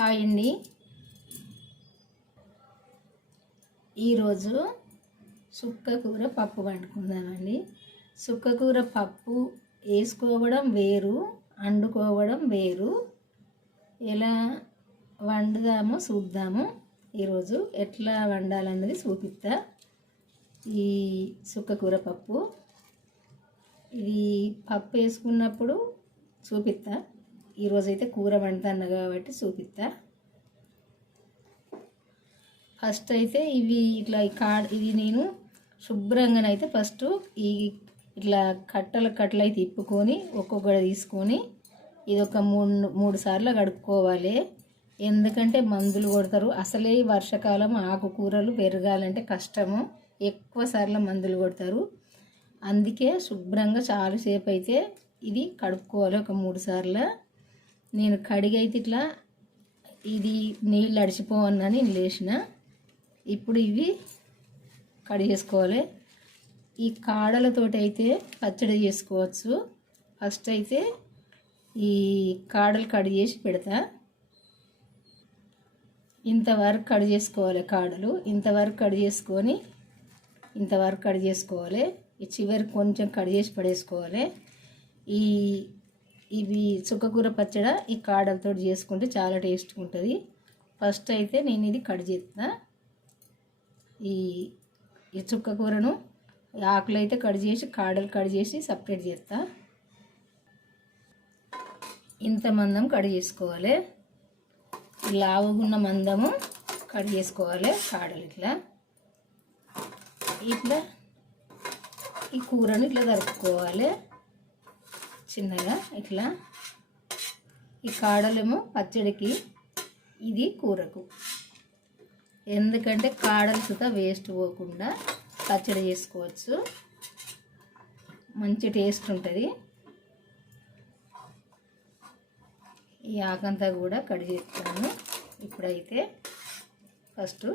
Hi అండి. ఈరోజు సుక్కకూర పప్పు వండుకుందామండి. సుక్కకూర పప్పు వేసుకోవడం వేరు, వండుకోవడం వేరు. ఎలా వండుదామో చూద్దాము. ఈరోజు ఎట్లా వండాలన్నది చూపిస్తా. ఈ సుక్కకూర పప్పు ఇది పప్పు వేసుకున్నప్పుడు చూపిస్తా. ఈరోజైతే కూర వండుతాను కాబట్టి చూపిస్తా. ఫస్ట్ అయితే ఇవి ఇట్లా ఇది నేను శుభ్రంగానైతే ఫస్ట్ ఈ ఇట్లా కట్టలు అయితే తిప్పుకొని ఒక్కొక్కటి తీసుకొని ఇది ఒక మూడు సార్లు కడుక్కోవాలి. ఎందుకంటే మందులు కొడతారు. అసలే వర్షాకాలం ఆకుకూరలు పెరగాలంటే కష్టము, ఎక్కువ సార్లు మందులు కొడతారు. అందుకే శుభ్రంగా చాలాసేపు అయితే ఇది కడుక్కోవాలి. ఒక 3 సార్లు నేను కడిగైతే ఇట్లా ఇది నీళ్ళు అడిచిపోవని లేచిన. ఇప్పుడు ఇవి కడిగేసుకోవాలి. ఈ కాడలతోటి అయితే పచ్చడి చేసుకోవచ్చు. ఫస్ట్ అయితే ఈ కాడలు కడిగేసి పెడతా. ఇంతవరకు కడిగేసుకోవాలి. కాడలు ఇంతవరకు కడిగేసుకొని ఇంతవరకు కడిగేసుకోవాలి. ఈ చివరికి కొంచెం కడిగేసి పడేసుకోవాలి. ఇవి చుక్కకూర పచ్చడి ఈ కాడలతో చేసుకుంటే చాలా టేస్ట్గా ఉంటుంది. ఫస్ట్ అయితే నేను ఇది కట్ చేస్తా. ఈ చుక్కకూరను ఆకులు అయితే కట్ చేసి కాడలు కట్ చేసి సపరేట్ చేస్తా. ఇంత మందం కట్ చేసుకోవాలి. లావుగున్న మందము కట్ చేసుకోవాలి. కాడలు ఇట్లా ఇట్లా ఈ కూరను ఇట్లా తరుపుకోవాలి చిన్నగా ఇట్లా. ఈ కాడలేమో పచ్చడికి, ఇది కూరకు. ఎందుకంటే కాడలు సుతా వేస్ట్ పోకుండా పచ్చడి చేసుకోవచ్చు, మంచి టేస్ట్ ఉంటుంది. ఈ ఆకంతా కూడా కట్ చేస్తాను. ఇప్పుడైతే ఫస్ట్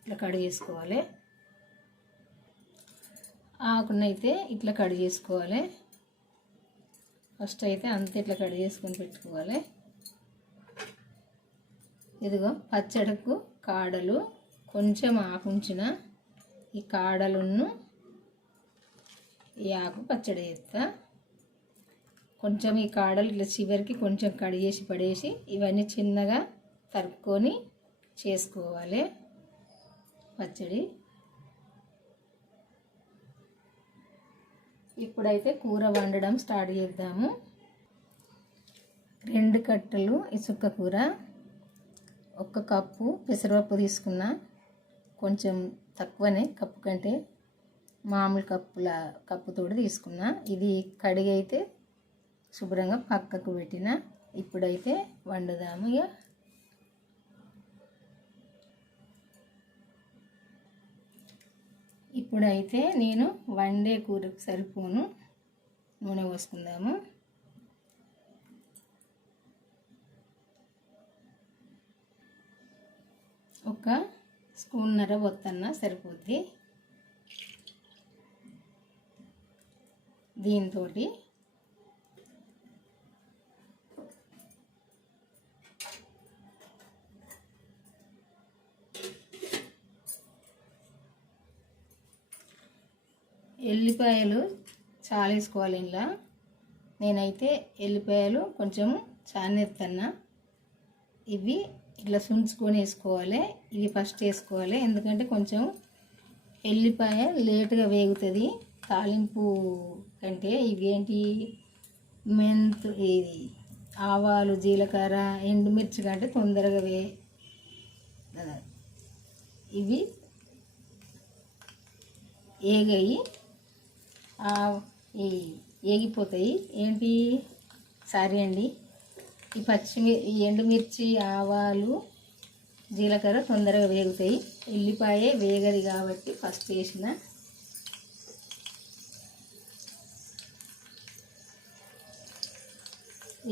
ఇట్లా కట్ చేసుకోవాలి. ఆకునైతే ఇట్లా కట్ చేసుకోవాలి. ఫస్ట్ అయితే అంతే ఇట్లా కట్ చేసుకొని పెట్టుకోవాలి. ఇదిగో పచ్చడికు కాడలు కొంచెం ఆకుంచిన ఈ కాడలను ఈ ఆకు పచ్చడి చేస్తా. కొంచెం ఈ కాడలు ఇట్లా చివరికి కొంచెం కడిగేసి పడేసి ఇవన్నీ చిన్నగా తరుపుకొని చేసుకోవాలి పచ్చడి. ఇప్పుడైతే కూర వండడం స్టార్ట్ చేద్దాము. 2 కట్టలు ఈ చుక్కకూర, 1 కప్పు పెసరపప్పు తీసుకున్నా. కొంచెం తక్కువనే, కప్పు కంటే మామూలు కప్పుతోటి తీసుకున్నా. ఇది కడిగి అయితే శుభ్రంగా పక్కకు పెట్టిన. ఇప్పుడైతే వండుదాము. ఇక ఇప్పుడైతే నేను వండే కూరకు సరిపోను నూనె పోసుకుందాము. ఒక స్పూన్నర వత్తన్న సరిపోద్ది. దీంతో ఎల్లిపాయలు చాలా వేసుకోవాలి. ఇలా నేనైతే ఎల్లిపాయలు కొంచెం చాలా ఎత్తన్నా. ఇవి ఇట్లా సుంచుకొని వేసుకోవాలి. ఇది ఫస్ట్ వేసుకోవాలి, ఎందుకంటే కొంచెం ఎల్లిపాయ లేటుగా వేగుతుంది తాలింపు కంటే. ఇవేంటి ఇది ఆవాలు, జీలకర్ర, ఎండుమిర్చి కంటే తొందరగా ఇవి ఏగాయి ఏగిపోతాయి. ఏంటి సారీ అండి, ఈ ఎండుమిర్చి, ఆవాలు, జీలకర్ర తొందరగా వేగుతాయి. ఎల్లిపాయ వేగది కాబట్టి ఫస్ట్ వేసిన.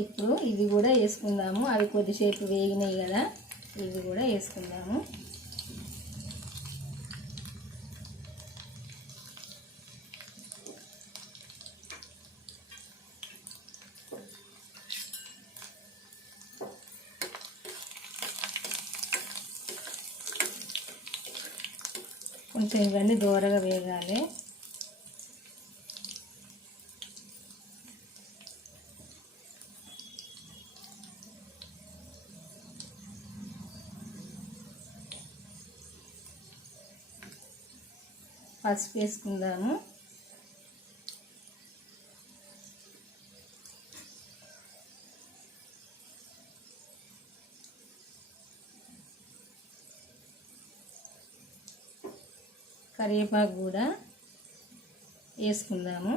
ఇప్పుడు ఇవి కూడా వేసుకుందాము. అవి కొద్దిసేపు వేగినాయి కదా, ఇవి కూడా వేసుకుందాము. కొంచెం ఇవన్నీ దూరగా వేగాలి. పసుపు వేసుకుందాము. కరివేపాకు కూడా వేసుకుందాము.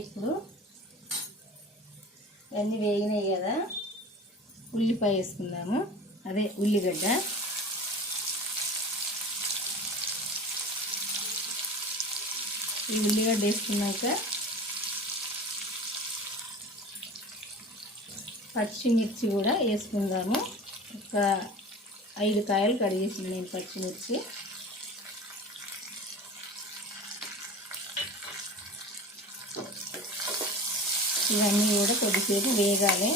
ఇప్పుడు ఇవన్నీ వేగినాయి కదా, ఉల్లిపాయ వేసుకుందాము. అదే ఉల్లిగడ్డ. ఈ ఉల్లిగడ్డ వేసుకున్నాక పచ్చిమిర్చి కూడా వేసుకుందాము. ఒక 5 కాయలు కడిగేసింది నేను పచ్చిమిర్చి. ఇవన్నీ కూడా కొద్దిసేపు వేగాలి.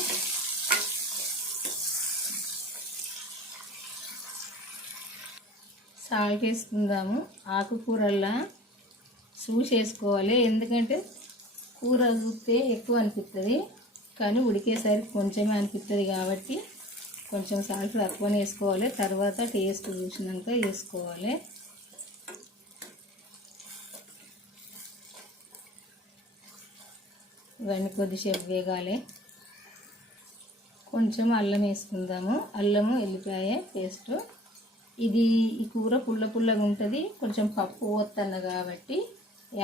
సాల్ట్ వేసుకుందాము. ఆకుకూరల్లా చూసి వేసుకోవాలి, ఎందుకంటే కూర చూస్తే ఎక్కువ అనిపిస్తుంది కానీ ఉడికేసరికి కొంచెమే అనిపిస్తుంది కాబట్టి కొంచెం సాల్ట్ తక్కువనే వేసుకోవాలి. తర్వాత టేస్ట్ చూసినాక వేసుకోవాలి. ఇవన్నీ కొద్దిసేపు వేగాలి. కొంచెం అల్లం వేసుకుందాము. అల్లము ఎల్లిపాయ పేస్ట్. ఈ కూర పుల్లగా ఉంటుంది. కొంచెం పప్పు పోతున్నా కాబట్టి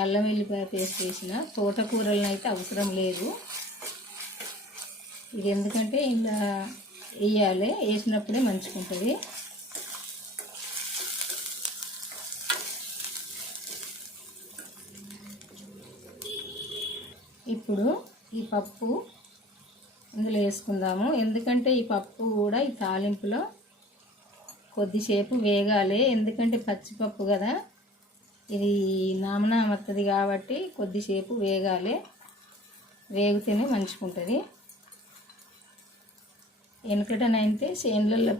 అల్లం వెల్లిపాయ పేస్ట్ వేసిన. తోటకూరలను అయితే అవసరం లేదు. ఇది ఎందుకంటే ఇలా వేయాలి, వేసినప్పుడే మంచిగా ఉంటుంది. ఇప్పుడు ఈ పప్పు ఇందులో వేసుకుందాము. ఎందుకంటే ఈ పప్పు కూడా ఈ తాలింపులో కొద్దిసేపు వేగాలి. ఎందుకంటే పచ్చిపప్పు కదా, ఇది నామనామత్తది కాబట్టి కొద్దిసేపు వేగాలి. వేగితేనే మంచిగా ఉంటుంది. వెనకటనైతే చేనులలో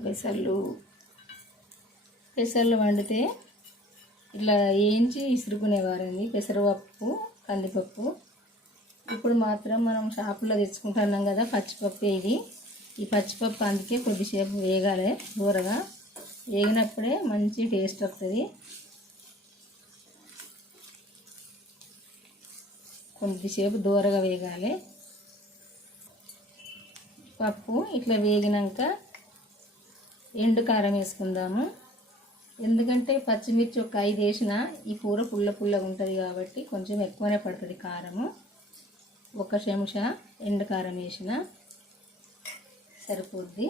పెసర్లు వండితే ఇట్లా వేయించి ఇసురుకునేవారండి, పెసరపప్పు కందిపప్పు. ఇప్పుడు మాత్రం మనం షాపులో తెచ్చుకుంటున్నాం కదా పచ్చిపప్పు. ఈ పచ్చిపప్పు అందుకే కొద్దిసేపు వేగాలి. దూరగా వేగినప్పుడే మంచి టేస్ట్ వస్తుంది. కొద్దిసేపు దూరగా వేగాలి. పప్పు ఇట్లా వేగినాక ఎండు కారం వేసుకుందాము. ఎందుకంటే పచ్చిమిర్చి ఒక 5 వేసిన ఈ కూర పుల్లగా ఉంటుంది కాబట్టి కొంచెం ఎక్కువనే పడుతుంది కారము. 1 చెంచా ఎండు కారం వేసిన సరిపోద్ది.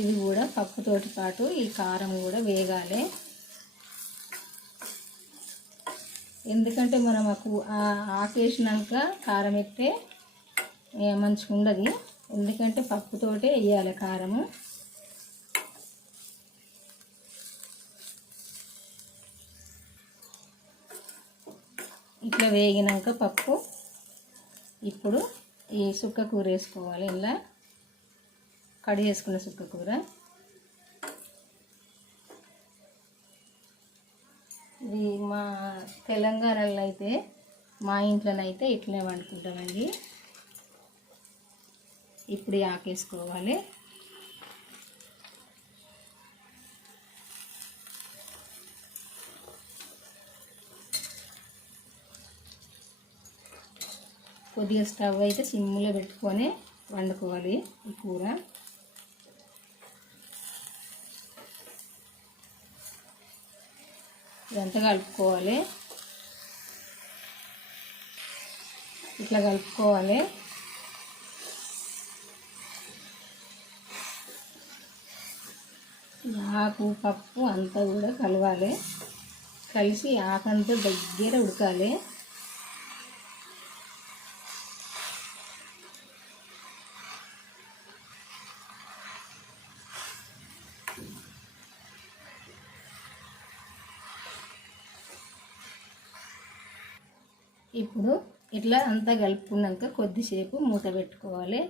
ఇది కూడా పప్పుతోటి పాటు ఈ కారం కూడా వేగాలి. ఎందుకంటే మనం ఆకేసినాక కారం ఎత్తే మంచిగా ఉండదు. ఎందుకంటే పప్పుతోటే వేయాలి కారము. ఇట్లా వేగినాక పప్పు ఇప్పుడు ఈ సుక్క కూర వేసుకోవాలి. ఇలా కడిగి వేసుకున్న సుక్క కూర. ఇది మా తెలంగాణలో అయితే, మా ఇంట్లోనైతే ఇట్లనే వండుకుంటామండి. ఇప్పుడు ఆకేసుకోవాలి. కొద్దిగా స్టవ్ అయితే సిమ్లో పెట్టుకొని వండుకోవాలి ఈ కూర. ఇదంతా కలుపుకోవాలి. ఇట్లా కలుపుకోవాలి. ఆకు పప్పు అంతా కూడా కలవాలి. కలిసి ఆకంతా దగ్గర ఉడకాలి. ఇప్పుడు ఇట్లా అంతా కలుపుకున్నాక కొద్దిసేపు మూత పెట్టుకోవాలి.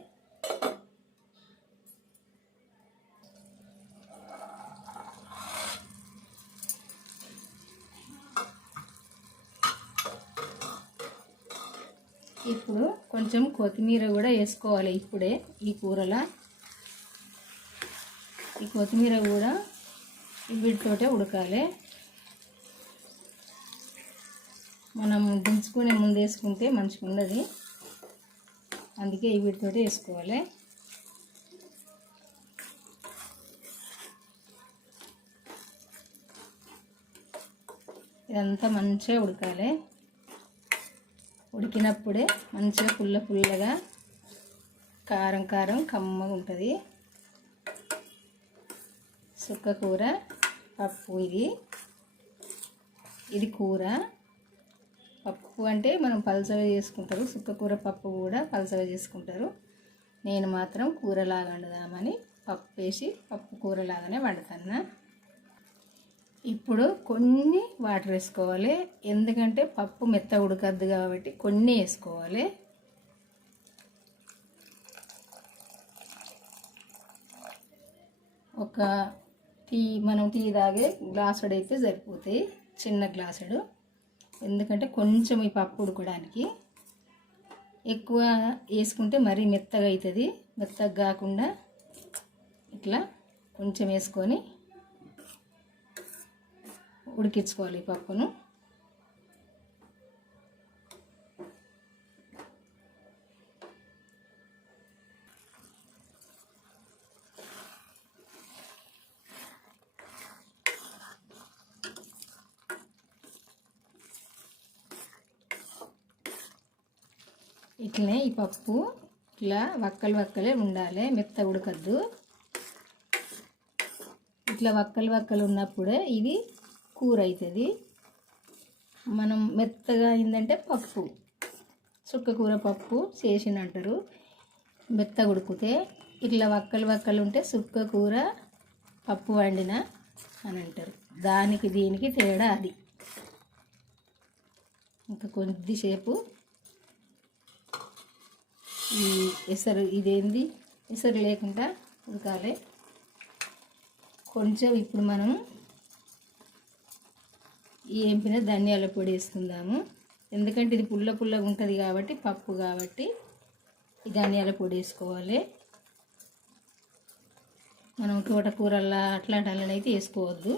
ఇప్పుడు కొంచెం కొత్తిమీర కూడా వేసుకోవాలి. ఇప్పుడే ఈ కూరలో ఈ కొత్తిమీర కూడా వీటితోటే ఉడకాలి. మనం దించుకునే ముందు వేసుకుంటే మంచిగా ఉండదు, అందుకే వీటితోటే వేసుకోవాలి. ఇదంతా మంచిగా ఉడకాలి. ఉడికినప్పుడే మంచిగా పుల్లగా కారం కమ్మగా ఉంటుంది. సుక్క కూర పప్పు, ఇది కూర. పప్పు అంటే మనం పలసగా చేసుకుంటారు, సుక్క కూర పప్పు కూడా పలసగా చేసుకుంటారు. నేను మాత్రం కూరలాగా వండుదామని పప్పు వేసి పప్పు కూరలాగానే వండుతాను. ఇప్పుడు కొన్ని వాటర్ వేసుకోవాలి, ఎందుకంటే పప్పు మెత్తగా ఉడకద్దు కాబట్టి కొన్ని వేసుకోవాలి. ఒక మనం టీ తాగే గ్లాసుడు అయితే సరిపోతాయి, చిన్న గ్లాసుడు. ఎందుకంటే కొంచెం ఈ పప్పు ఉడకడానికి ఎక్కువ వేసుకుంటే మరీ మెత్తగా అవుతుంది. మెత్తగా కాకుండా ఇట్లా కొంచెం వేసుకొని ఉడికించుకోవాలి ఈ పప్పును. ఇట్లనే ఈ పప్పు ఇట్లా వక్కలే ఉండాలి, మెత్త ఉడకద్దు. ఇట్లా వక్కలు ఉన్నప్పుడే ఇది కూర అవుతుంది. మనం మెత్తగా అయిందంటే పప్పు చుక్క కూర పప్పు చేసినంటారు. మెత్తగా ఉడికితే ఇట్లా వక్కలు ఉంటే చుక్క కూర పప్పు వండిన అని అంటారు. దానికి దీనికి తేడా అది. ఇంకా కొద్దిసేపు ఈ ఎసరు లేకుండా ఉడకాలి. కొంచెం ఇప్పుడు మనం ఈ ఎంపిన ధనియాల పొడి వేసుకుందాము. ఎందుకంటే ఇది పుల్లగా ఉంటుంది కాబట్టి, పప్పు కాబట్టి ఈ ధనియాల పొడి వేసుకోవాలి. మనం తోటకూరల్లా అట్లాంటి అయితే వేసుకోవద్దు.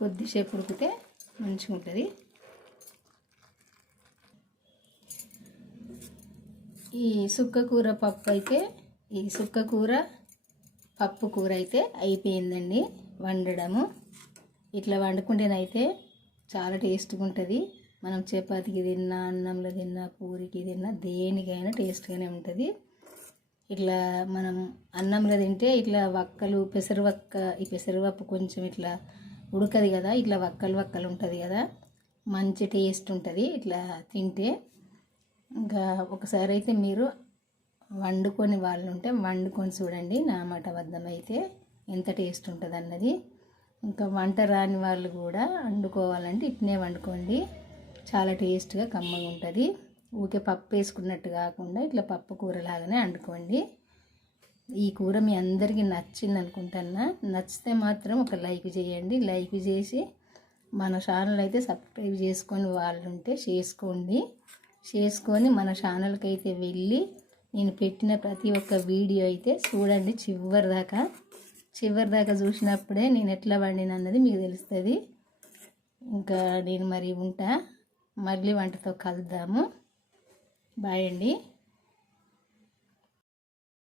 కొద్దిసేపు ఉడికితే మంచిగా ఉంటుంది. ఈ సుక్క కూర పప్పు అయితే పప్పు కూర అయితే అయిపోయిందండి వండడము. ఇట్లా వండుకుంటేనైతే చాలా టేస్ట్గా ఉంటుంది. మనం చపాతీకి తిన్నా, అన్నంలో తిన్నా, పూరికి తిన్నా, దేనికైనా టేస్ట్గానే ఉంటుంది. ఇట్లా మనం అన్నంలో తింటే ఇట్లా వక్కలు ఈ పెసరపప్పు కొంచెం ఇట్లా ఉడకది కదా, ఇట్లా వక్కలు ఉంటుంది కదా, మంచి టేస్ట్ ఉంటుంది ఇట్లా తింటే. ఇంకా ఒకసారి అయితే మీరు వండుకొని వాళ్ళు ఉంటే వండుకొని చూడండి, నా మాట అబద్ధమైతే ఎంత టేస్ట్ ఉంటుంది అన్నది. ఇంకా వంట రాని వాళ్ళు కూడా వండుకోవాలంటే ఇట్నే వండుకోండి, చాలా టేస్ట్గా కమ్మగా ఉంటుంది. ఊకే పప్పు వేసుకున్నట్టు కాకుండా ఇట్లా పప్పు కూరలాగానే వండుకోండి. ఈ కూర మీ అందరికీ నచ్చింది అనుకుంటున్నా. నచ్చితే మాత్రం ఒక లైక్ చేయండి. లైక్ చేసి మన ఛానల్ అయితే సబ్స్క్రైబ్ చేసుకొని వాళ్ళు ఉంటే చేసుకొని మన ఛానల్కి అయితే వెళ్ళి నేను పెట్టిన ప్రతి ఒక్క వీడియో అయితే చూడండి చివరి దాకా చూసినప్పుడే నేను ఎట్లా వండిన అన్నది మీకు తెలుస్తుంది. ఇంకా నేను మరి ఉంటా, మళ్ళీ వంటతో కలుద్దాము. బాయ్ అండి.